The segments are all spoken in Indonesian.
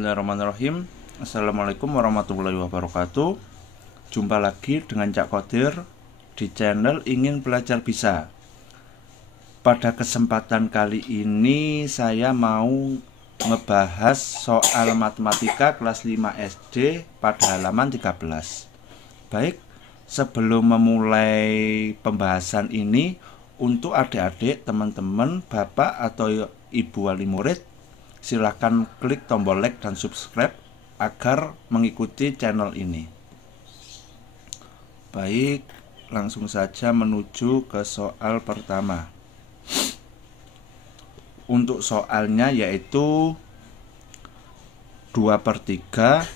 Bismillahirrahmanirrahim. Assalamualaikum warahmatullahi wabarakatuh. Jumpa lagi dengan Cak Kodir di channel Ingin Belajar Bisa. Pada kesempatan kali ini saya mau ngebahas soal matematika kelas 5 SD pada halaman 13. Baik, sebelum memulai pembahasan ini, untuk adik-adik, teman-teman, bapak atau ibu wali murid, silahkan klik tombol like dan subscribe agar mengikuti channel ini. Baik, langsung saja menuju ke soal pertama. Untuk soalnya yaitu 2/3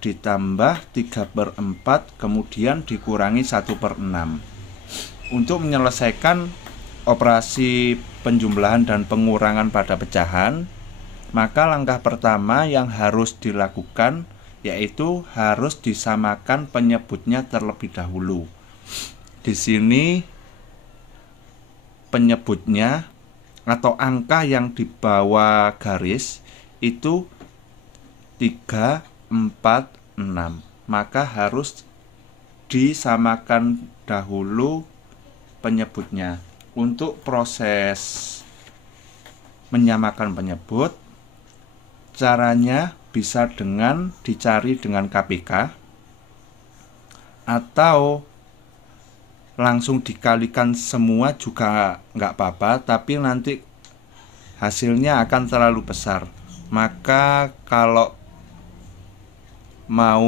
ditambah 3/4 kemudian dikurangi 1/6. Untuk menyelesaikan operasi penjumlahan dan pengurangan pada pecahan, maka langkah pertama yang harus dilakukan yaitu harus disamakan penyebutnya terlebih dahulu. Di sini penyebutnya atau angka yang di bawah garis itu 3, 4, 6. Maka harus disamakan dahulu penyebutnya. Untuk proses menyamakan penyebut, caranya bisa dengan dicari dengan KPK atau langsung dikalikan semua juga nggak apa-apa, tapi nanti hasilnya akan terlalu besar. Maka kalau mau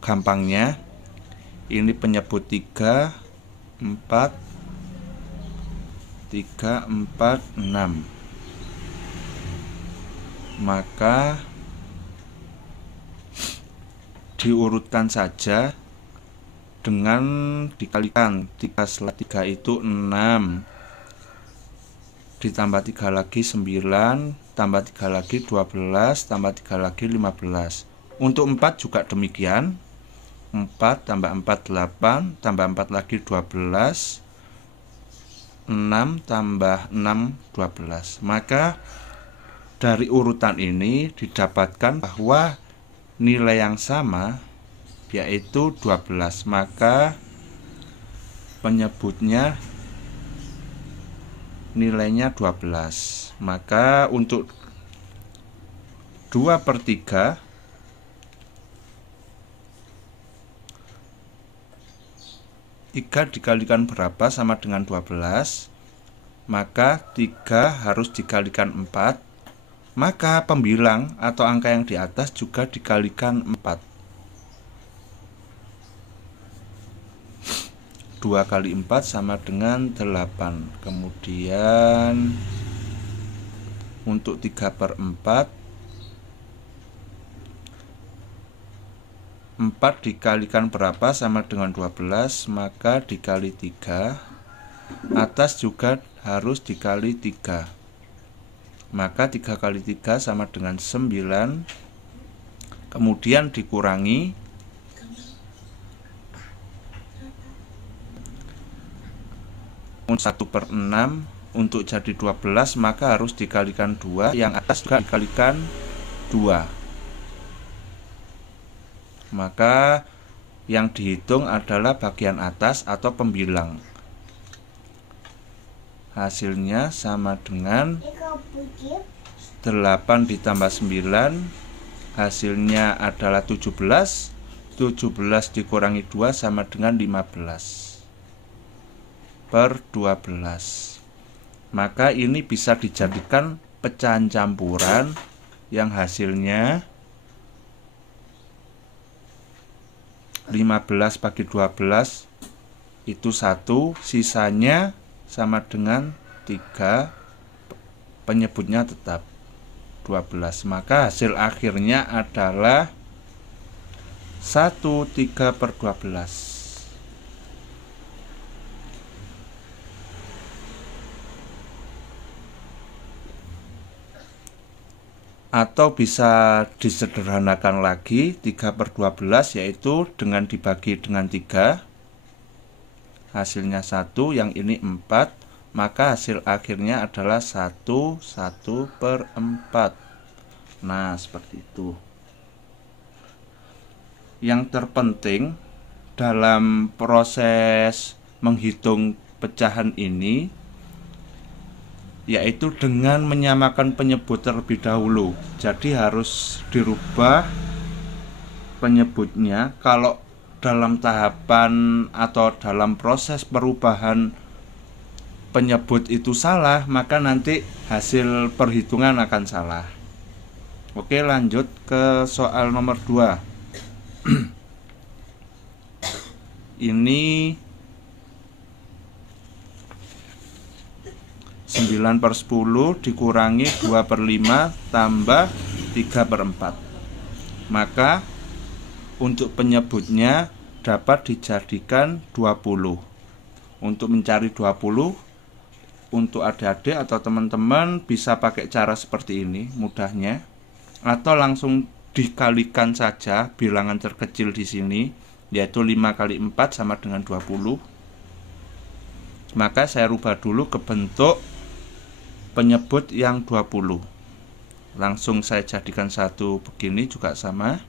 gampangnya, ini penyebut 3, 4, 6. Maka diurutkan saja dengan dikalikan 3 setelah 3 itu 6, ditambah 3 lagi 9, tambah 3 lagi 12, tambah 3 lagi 15. Untuk 4 juga demikian, 4 tambah 4 8, tambah 4 lagi 12, 6 tambah 6 12. Maka dari urutan ini didapatkan bahwa nilai yang sama yaitu 12. Maka penyebutnya nilainya 12. Maka untuk 2/3 3 dikalikan berapa sama dengan 12, maka 3 harus dikalikan 4, maka pembilang atau angka yang di atas juga dikalikan 4. 2 kali 4 sama dengan 8. Kemudian untuk 3/4, 4 dikalikan berapa sama dengan 12, maka dikali 3. Atas juga harus dikali 3. Maka 3 kali 3 sama dengan 9. Kemudian dikurangi 1/6. Untuk jadi 12 maka harus dikalikan 2. Yang atas juga dikalikan 2. Maka yang dihitung adalah bagian atas atau pembilang. Hasilnya sama dengan 8 ditambah 9. Hasilnya adalah 17. 17 dikurangi 2 sama dengan 15/12. Maka ini bisa dijadikan pecahan campuran yang hasilnya 15 bagi 12 itu 1, sisanya sama dengan 3, penyebutnya tetap 12. Maka hasil akhirnya adalah 1/3/12. Atau bisa disederhanakan lagi, 3/12 yaitu dengan dibagi dengan 3, hasilnya 1, yang ini 4, maka hasil akhirnya adalah 1/4. Nah, seperti itu. Yang terpenting dalam proses menghitung pecahan ini yaitu dengan menyamakan penyebut terlebih dahulu. Jadi harus dirubah penyebutnya. Kalau dalam tahapan atau dalam proses perubahan penyebut itu salah, maka nanti hasil perhitungan akan salah. Oke, lanjut ke soal nomor 2. Ini 9/10 dikurangi 2/5 tambah 3/4. Maka untuk penyebutnya dapat dijadikan 20. Untuk mencari 20, untuk adik-adik atau teman-teman bisa pakai cara seperti ini mudahnya, atau langsung dikalikan saja bilangan terkecil di sini, yaitu 5 kali 4 sama dengan 20. Maka saya rubah dulu ke bentuk penyebut yang 20. Langsung saya jadikan satu begini juga sama.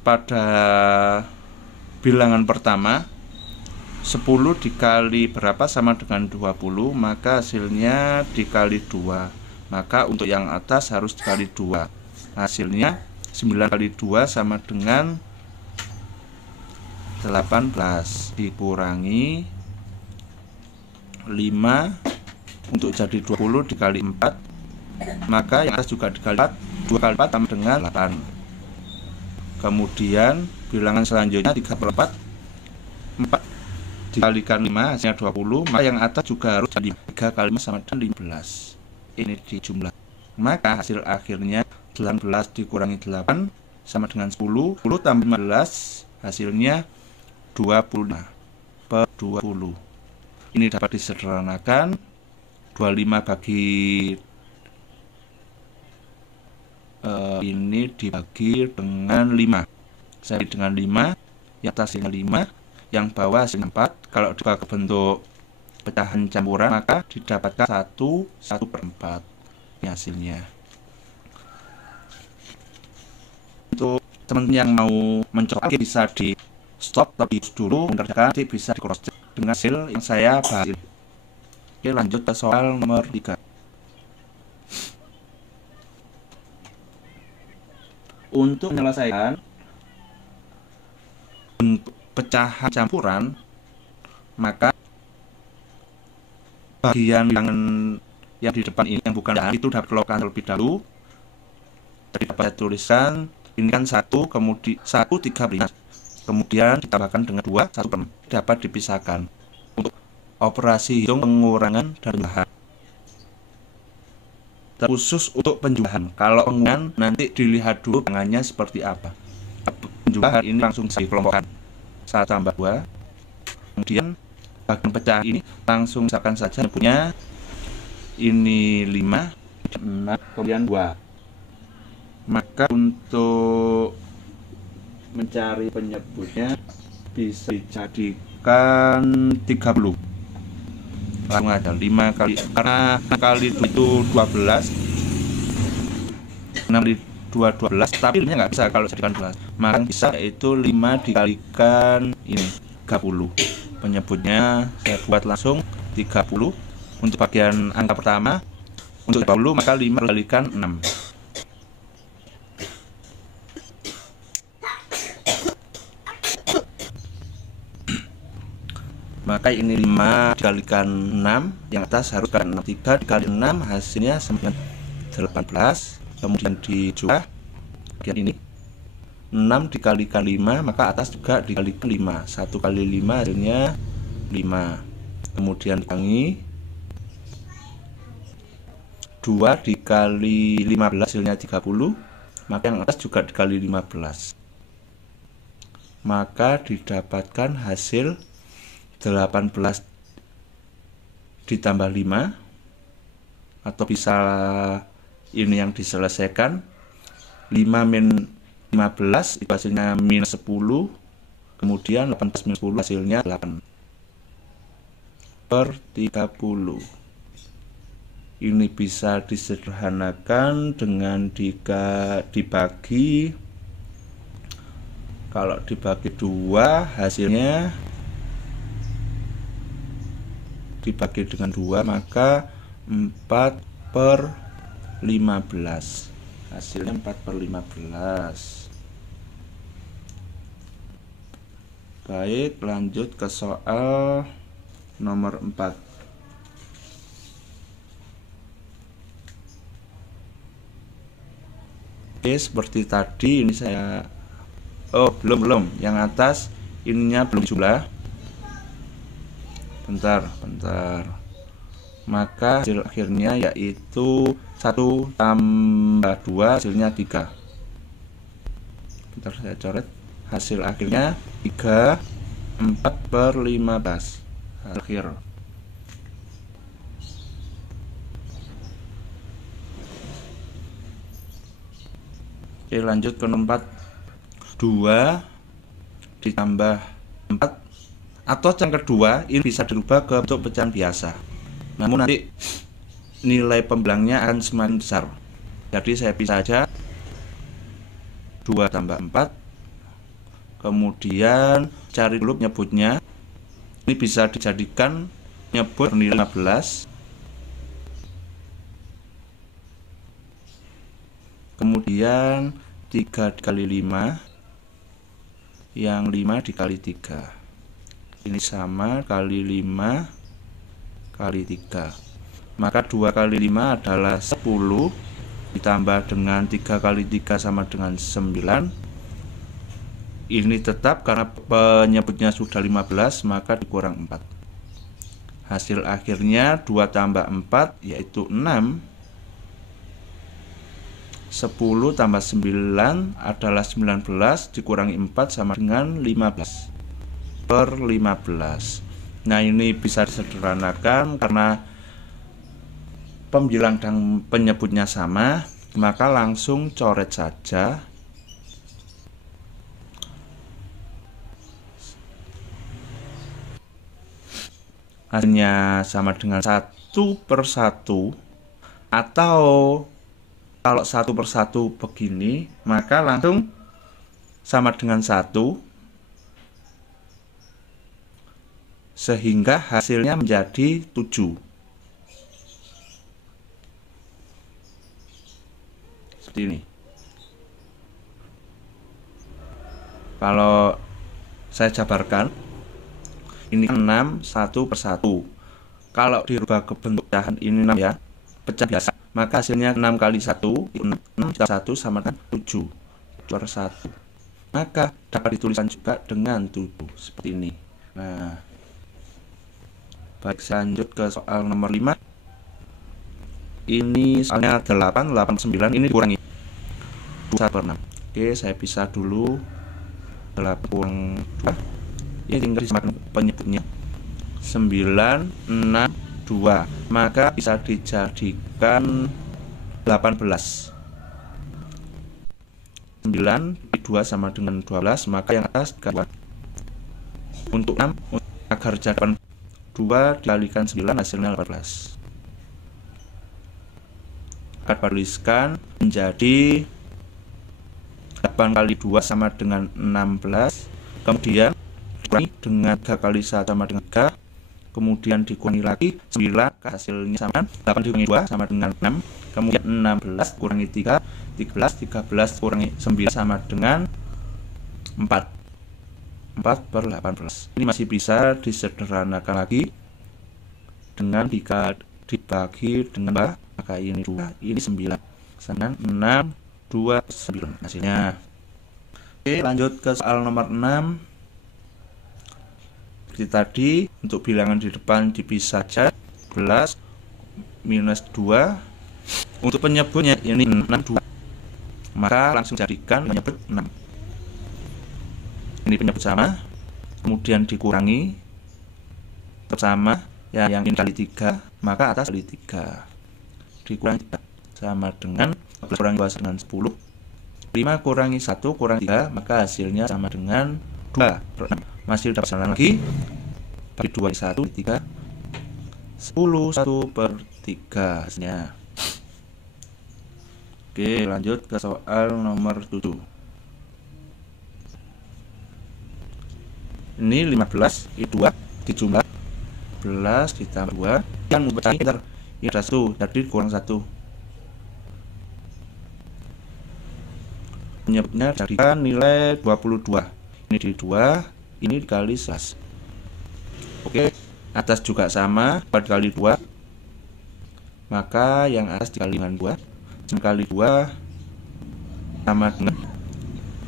Pada bilangan pertama 10 dikali berapa sama dengan 20, maka hasilnya dikali 2. Maka untuk yang atas harus dikali 2. Hasilnya 9 kali 2 sama dengan 18 dikurangi 5 untuk jadi 20 dikali 4. Maka yang atas juga dikali 4. 2 kali 4 sama dengan 8. Kemudian bilangan selanjutnya 3/4. 4 dikalikan 5 hasilnya 20. Maka yang atas juga harus jadi 3 kali 5 sama dengan 15. Ini dijumlah. Maka hasil akhirnya 18 dikurangi 8 sama dengan 10. 10 tambah 15 hasilnya 25/20. Ini dapat disederhanakan. 25 bagi ini dibagi dengan 5. Saya dengan 5, yang atas hasilnya 5, yang bawah hasilnya 4. Kalau juga ke bentuk pecahan campuran, maka didapatkan 1/4. Ini hasilnya. Untuk teman-teman yang mau mencoba bisa di stop tapi dulu mengerjakan, nanti bisa di cross check dengan hasil yang saya bahas. Oke, lanjut ke soal nomor 3. Untuk menyelesaikan bentuk pecahan campuran, maka bagian yang di depan ini yang bukan itu dapat dilakukan terlebih dahulu. Jadi dapat saya tuliskan ini kan 1, kemudian 1 3/5, kemudian ditambahkan dengan 2 1/4, dapat dipisahkan untuk operasi hitung pengurangan dan penjumlahan. Khusus untuk penjumlahan, kalau pengurangan nanti dilihat dulu tangannya seperti apa. Penjumlahan ini langsung dikelompokkan 1 tambah 2. Kemudian bagian pecah ini langsung misalkan saja punya ini 5, 6, kemudian 2. Maka untuk mencari penyebutnya bisa dijadikan 30. Langsung aja 5 kali, karena 6 kali itu 12, 6 kali 2 12, tapi 5 nya nggak bisa kalau jadikan 12. Maka bisa yaitu 5 dikalikan ini 30. Penyebutnya saya buat langsung 30. Untuk bagian angka pertama untuk 30, maka 5 dikalikan 6. Maka ini 5 dikalikan 6, yang atas harus kan 6. 3 dikali 6 hasilnya 18. Kemudian dijumlah bagian ini 6 dikalikan 5, maka atas juga dikalikan 5. 1 kali 5 hasilnya 5. Kemudian dikurangi 2 dikali 15 hasilnya 30. Maka yang atas juga dikali 15. Maka didapatkan hasil 18 ditambah 5, atau bisa ini yang diselesaikan 5 min 15 itu hasilnya minus 10, kemudian 18 minus 10 hasilnya 8/30. Ini bisa disederhanakan dengan dibagi. Kalau dibagi 2, hasilnya dibagi dengan 2, maka 4/15. Hasilnya 4/15. Baik, lanjut ke soal nomor 4. Oke, seperti tadi ini saya belum yang atas ininya belum jumlah. Bentar. Maka hasil akhirnya yaitu 1 tambah 2 hasilnya 3. Bentar, saya coret. Hasil akhirnya 3, 4/15 akhir. Oke, lanjut ke nomor 4. 2 ditambah 4, atau yang kedua ini bisa dirubah ke bentuk pecahan biasa, namun nanti nilai pembilangnya akan semakin besar. Jadi saya pisah saja 2 tambah 4, kemudian cari dulu penyebutnya. Ini bisa dijadikan penyebut bernilai 15, kemudian 3 dikali 5, yang 5 dikali 3, ini sama kali 5 kali 3, maka 2 kali 5 adalah 10, ditambah dengan 3 kali 3 sama dengan 9. Ini tetap karena penyebutnya sudah 15, maka dikurang 4. Hasil akhirnya 2 tambah 4 yaitu 6. 10 tambah 9 adalah 19, dikurangi 4 sama dengan 15/15. Nah, ini bisa disederhanakan karena pembilang dan penyebutnya sama, maka langsung coret saja. Hasilnya sama dengan 1/1, atau kalau 1/1 begini, maka langsung sama dengan 1, sehingga hasilnya menjadi 7. Seperti ini. Kalau saya jabarkan, ini 6 1/1. Kalau dirubah ke bentuk pecahan ini 6 ya, pecah biasa, maka hasilnya 6 kali 1 6 1 sama dengan 7/1. Maka dapat dituliskan juga dengan 7 seperti ini. Nah, baik, saya lanjut ke soal nomor 5. Ini soalnya 8 9, ini dikurangi 1/6. Oke, saya pisah dulu. 8 kurang 2, ini tinggal disamakan penyebutnya 9, 6, 2, maka bisa dijadikan 18. 9 2 sama dengan 12, maka yang atas 2. Untuk 6, agar jadi 2 dikalikan 9 hasilnya 18. Akan tuliskan menjadi 8 kali 2 sama dengan 16, kemudian dengan 3 kali 1 sama dengan 3, kemudian dikurangi lagi 9, hasilnya sama 8 dikurangi 2 sama dengan 6, kemudian 16 kurangi 3, 13 kurangi 9 sama dengan 4/18. Ini masih bisa disederhanakan lagi dengan dibagi dengan maka ini 2, ini 9, sama 6, 2, 9 hasilnya. Oke, lanjut ke soal nomor 6. Seperti tadi, untuk bilangan di depan dipisah saja, 11 minus 2. Untuk penyebutnya ini 6, 2, maka langsung jadikan penyebut 6. Ini penyebut sama, kemudian dikurangi sama ya, yang ini kali 3, maka atas kali 3 dikurangi 3 sama dengan 12 kurangi 2 dengan 10. 5 kurangi 1 kurangi 3, maka hasilnya sama dengan 2/6. Masih dapat jalan lagi, bagi 2 1 3, 10 1/3 hasilnya. Oke, lanjut ke soal nomor 7. Ini 15 I2 dijumlah 11 ditambah 2 yang memecah ini ada 1 jadi kurang 1. Penyebutnya jadikan nilai 22. Ini di 2, ini dikali 11. Oke, atas juga sama, 4 kali 2. Maka yang atas dikali dengan 2. 9 kali 2 sama dengan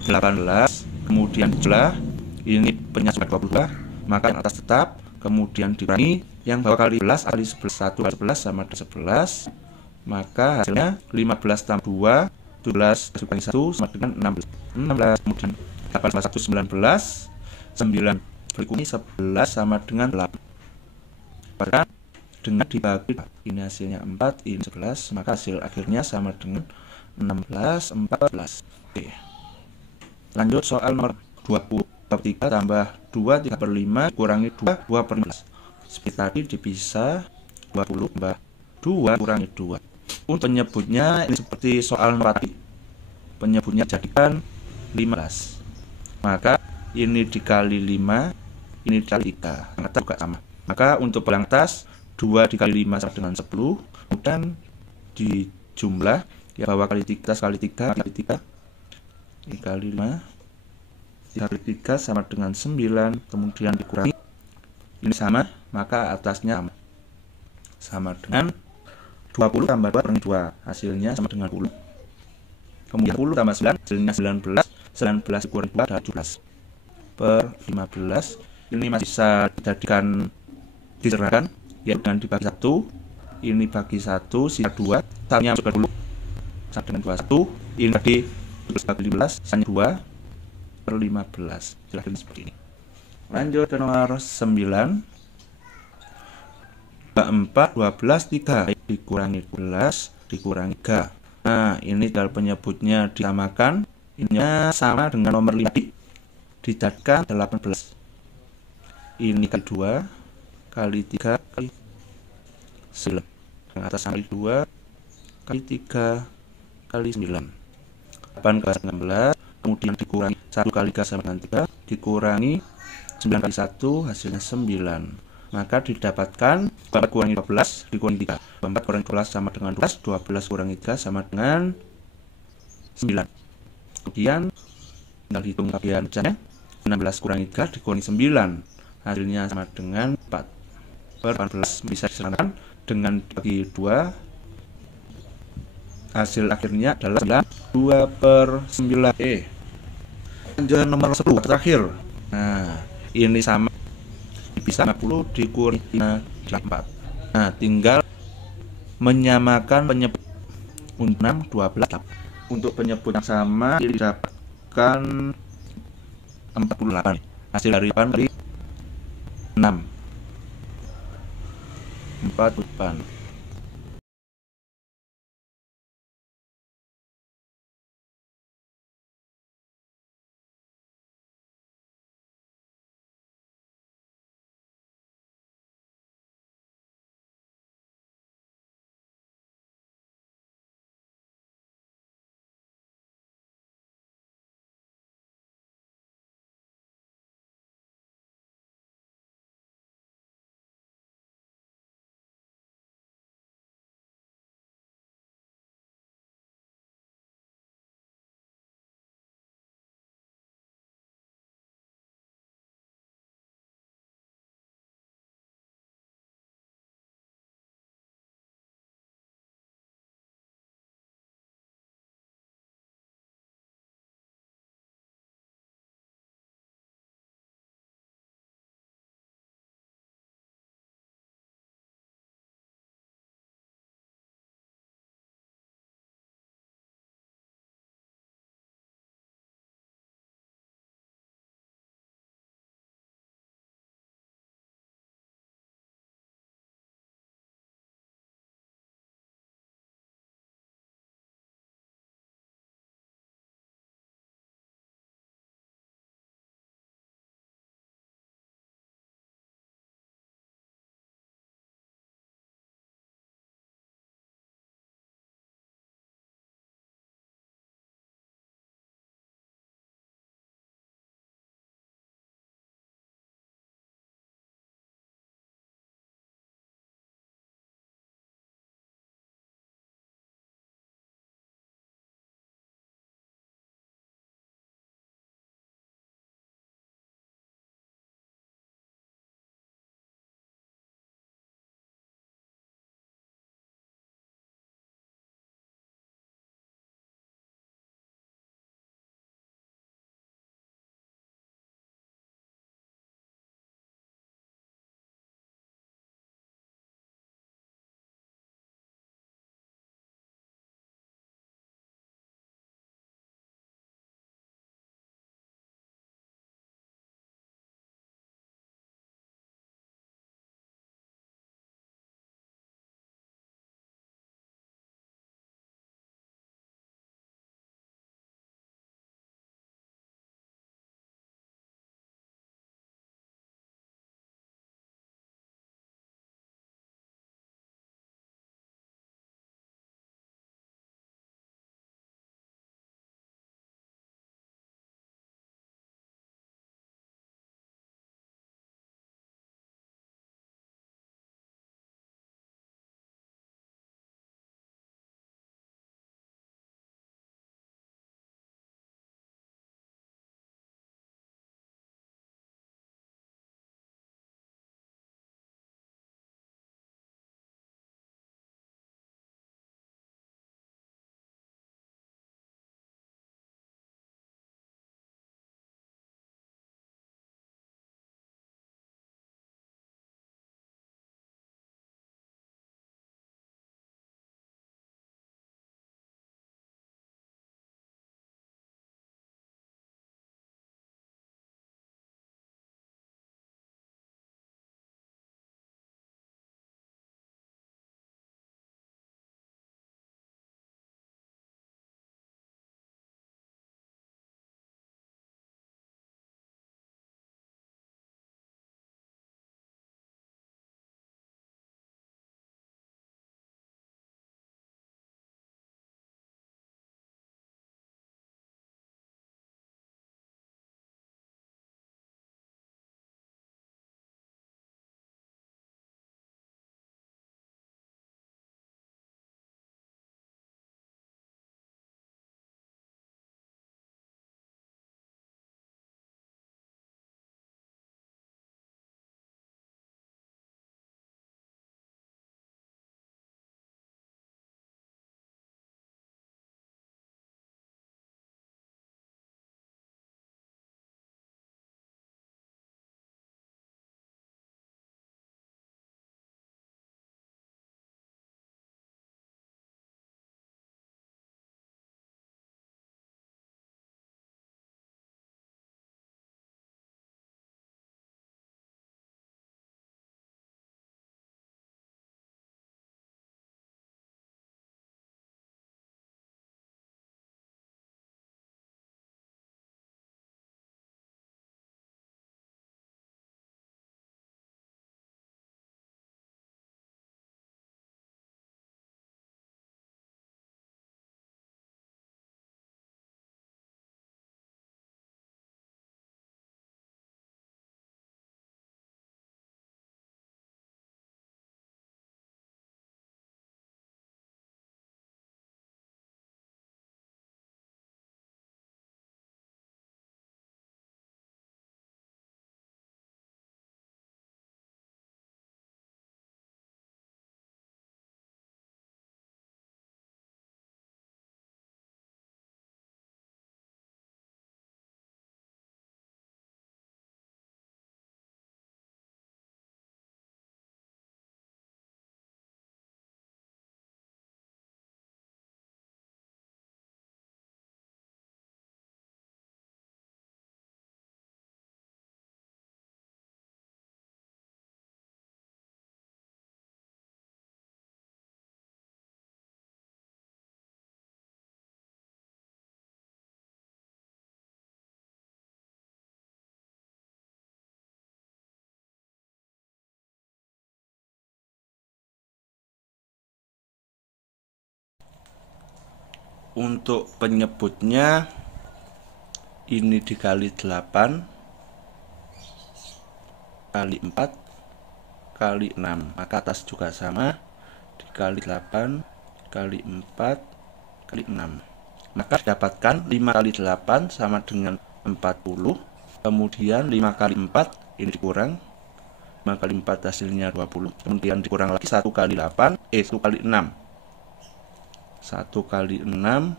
18. Kemudian jumlah ini penyebutnya juga 22, maka yang atas tetap, kemudian dikurangi yang bawah kali 11 kali 11, 1 kali 11 sama dengan 11, maka hasilnya 15 tambah 2 17 kali 1 sama dengan 16, kemudian 8 tambah 1 19, 9 berikutnya 11 sama dengan 8, maka dengan dibagi ini hasilnya 4, ini 11, maka hasil akhirnya sama dengan 16 14. Oke. Lanjut soal nomor 20. 3 tambah 2 3/5 kurangi 2 2/15. Seperti tadi dipisah 20 tambah 2 kurangi 2. Untuk penyebutnya ini seperti soal nomor tadi. Penyebutnya jadikan 15. Maka ini dikali 5, ini dikali 3. Yang atas juga sama. Maka untuk yang atas 2 dikali 5 sama dengan 10. Kemudian dijumlah ya bawah kali 3 kali 3 kali 3 dikali 5 dikali 3 sama dengan 9, kemudian dikurangi ini sama, maka atasnya sama dengan 20 tambah 2 kurangi 2, hasilnya sama dengan 10. Kemudian 10 tambah 9 hasilnya 19, 19 dikurangi 2 adalah 17/15. Ini masih bisa dijadikan diserahkan ya dengan dibagi 1, ini bagi 1 sisa 2, hasilnya masuk ke dulu sama dengan 21, ini tadi 15 hanya 2/15. Silahkan seperti ini. Lanjut ke nomor 9. 4 12 3 dikurangi 12 dikurangi 3. Nah, ini tinggal penyebutnya disamakan. Ini sama dengan nomor 5 dijadikan 18. Ini kali 2 kali 3 kali 9. Yang atas kali 2 kali 3 kali 9. 8 kali 16, kemudian dikurangi 1 kali 3 sama dengan 3, dikurangi 9 kali 1 hasilnya 9. Maka didapatkan 4 kurangi 12 dikurangi 3. 4 kurangi 12 sama dengan 12, 12 kurangi 3 sama dengan 9. Kemudian tinggal hitung bagian pecahnya. 16 kurangi 3 dikurangi 9, hasilnya sama dengan 4/18. Bisa diserahkan dengan bagi 2, hasil akhirnya adalah 2/9. Lanjut nomor 10 terakhir. Nah, ini sama bisa 50 dikurangi 4. Nah, tinggal menyamakan penyebut untuk 6 12. Untuk penyebut yang sama didapatkan 48. Hasil dari 8 dari 6 48. Untuk penyebutnya ini dikali 8 kali 4 kali 6, maka atas juga sama, dikali 8 kali 4 kali 6, maka didapatkan 5 kali 8 sama dengan 40. Kemudian 5 kali 4 ini dikurang, 5 kali 4 hasilnya 20. Kemudian dikurang lagi 1 kali 8, 1 kali 6, 1 kali 6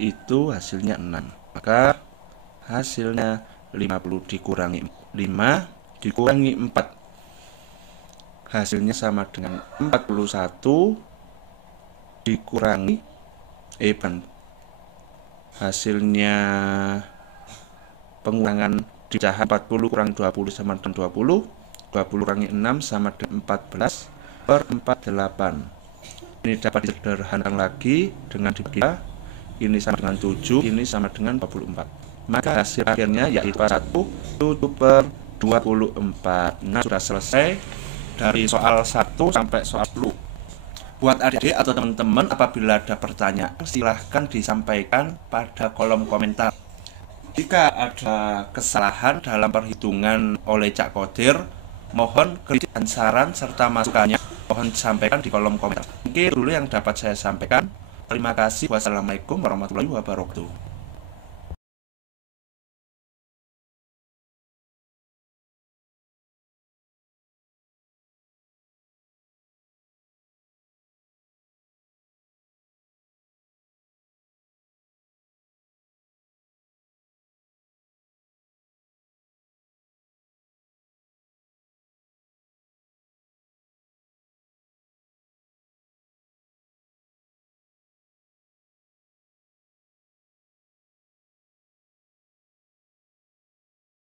itu hasilnya 6. Maka hasilnya 50 dikurangi 5 dikurangi 4, hasilnya sama dengan 41 dikurangi hasilnya pengurangan pecahan 40 kurangi 20 sama dengan 20 kurangi 6 sama dengan 14 per 48. Ini dapat disederhanakan lagi dengan dibagi, ini sama dengan 7, ini sama dengan 24. Maka hasil akhirnya yaitu 1 7 per 24. Nah, sudah selesai dari soal 1 sampai soal 10. Buat adik-adik atau teman-teman, apabila ada pertanyaan silahkan disampaikan pada kolom komentar. Jika ada kesalahan dalam perhitungan oleh Cak Qodir, mohon kritik dan saran serta masukannya mohon disampaikan di kolom komentar. Mungkin dulu yang dapat saya sampaikan. Terima kasih. Wassalamualaikum warahmatullahi wabarakatuh.